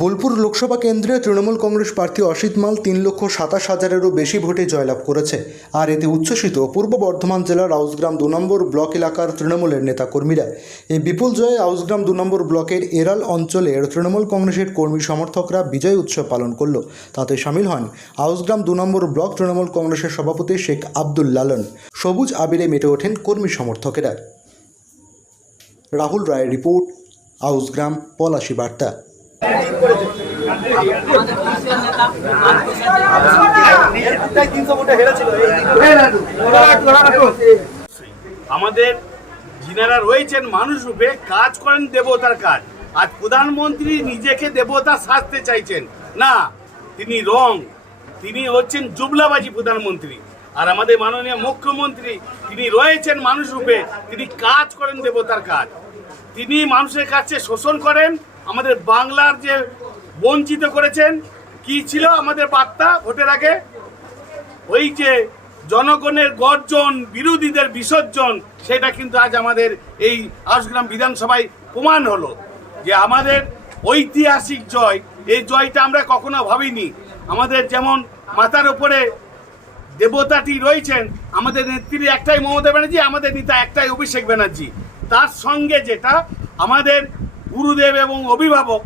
বোলপুর লোকসভা কেন্দ্রে তৃণমূল কংগ্রেস প্রার্থী অসিত মাল 3,27,000-এরও বেশি ভোটে জয়লাভ করেছে। আর এতে উচ্ছ্বসিত পূর্ব বর্ধমান জেলার আউসগ্রাম 2 নম্বর ব্লক এলাকার তৃণমূলের নেতাকর্মীরা। এই বিপুল জয়ে আউসগ্রাম 2 নম্বর ব্লকের এরাল অঞ্চলের তৃণমূল কংগ্রেসের কর্মী সমর্থকরা বিজয় উৎসব পালন করল। তাতে সামিল হন আউসগ্রাম 2 নম্বর ব্লক তৃণমূল কংগ্রেসের সভাপতি শেখ আব্দুল লালন। সবুজ আবিরে মেতে ওঠেন কর্মী সমর্থকেরা। রাহুল রায়ের রিপোর্ট, আউসগ্রাম পলাশী বার্তা। আমাদের যিনারা রয়েছেন মানুষ রূপে কাজ করেন দেবতার কাজ। আজ প্রধানমন্ত্রী নিজেকে দেবতা সাজতে চাইছেন না, তিনি তিনি হচ্ছেন জুবলাবাজি প্রধানমন্ত্রী। আর আমাদের মাননীয় মুখ্যমন্ত্রী তিনি রয়েছেন মানুষ রূপে, তিনি কাজ করেন দেবতার কাজ। তিনি মানুষের কাছে শোষণ করেন, আমাদের বাংলার যে বঞ্চিত করেছেন। কি ছিল আমাদের বার্তা ভোটের আগে? ওই যে জনগণের গর্জন, বিরোধীদের বিসর্জন, সেটা কিন্তু আজ আমাদের এই আউসগ্রাম বিধানসভায় প্রমাণ হলো যে আমাদের ঐতিহাসিক জয়। এই জয়টা আমরা কখনো ভাবিনি। আমাদের যেমন মাথার উপরে দেবতাটি রয়েছেন, আমাদের নেত্রী একটাই মমতা ব্যানার্জি, আমাদের নেতা একটাই অভিষেক ব্যানার্জি। তার সঙ্গে যেটা আমাদের গুরুদেব এবং অভিভাবক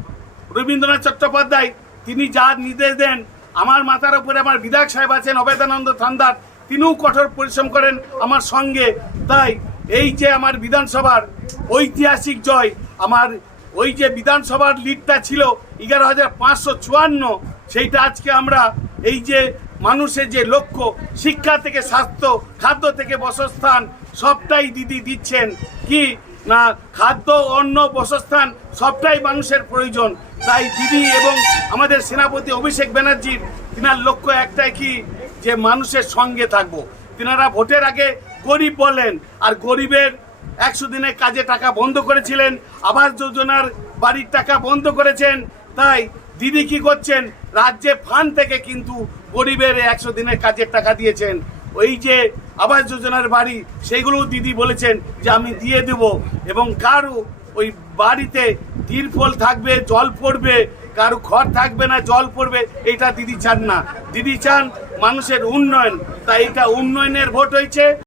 রবীন্দ্রনাথ চট্টোপাধ্যায়, তিনি যা নির্দেশ দেন, আমার মাথার উপরে আমার বিধায়ক সাহেব আছেন অভেদানন্দ থান্দার, তিনিও কঠোর পরিশ্রম করেন আমার সঙ্গে। তাই এই যে আমার বিধানসভার ঐতিহাসিক জয়, আমার ওই যে বিধানসভার লিডটা ছিল 11,554, সেইটা আজকে আমরা এই যে মানুষের যে লক্ষ্য, শিক্ষা থেকে স্বাস্থ্য, খাদ্য থেকে বাসস্থান, সবটাই দিদি দিচ্ছেন। কি না, খাদ্য, অন্ন, বাসস্থান সবটাই মানুষের প্রয়োজন। তাই দিদি এবং আমাদের সেনাপতি অভিষেক ব্যানার্জির তিনার লক্ষ্য একটাই, কি যে মানুষের সঙ্গে থাকবো। তিনারা ভোটের আগে গরিব বলেন, আর গরিবের 100 দিনের কাজে টাকা বন্ধ করেছিলেন, আবাস যোজনার বাড়ির টাকা বন্ধ করেছেন। তাই দিদি কি করছেন, রাজ্যে ফান্ড থেকে কিন্তু গরিবের 100 দিনের কাজের টাকা দিয়েছেন। ওই যে আবাস যোজনার বাড়ি, সেগুলো দিদি বলেছেন যে আমি দিয়ে দেব, এবং কারো ওই বাড়িতে তিরপল থাকবে, জল পড়বে, কারো ঘর থাকবে না, জল পড়বে, এটা দিদি চান না। দিদি চান মানুষের উন্নয়ন। তাই এটা উন্নয়নের ভোট হয়েছে।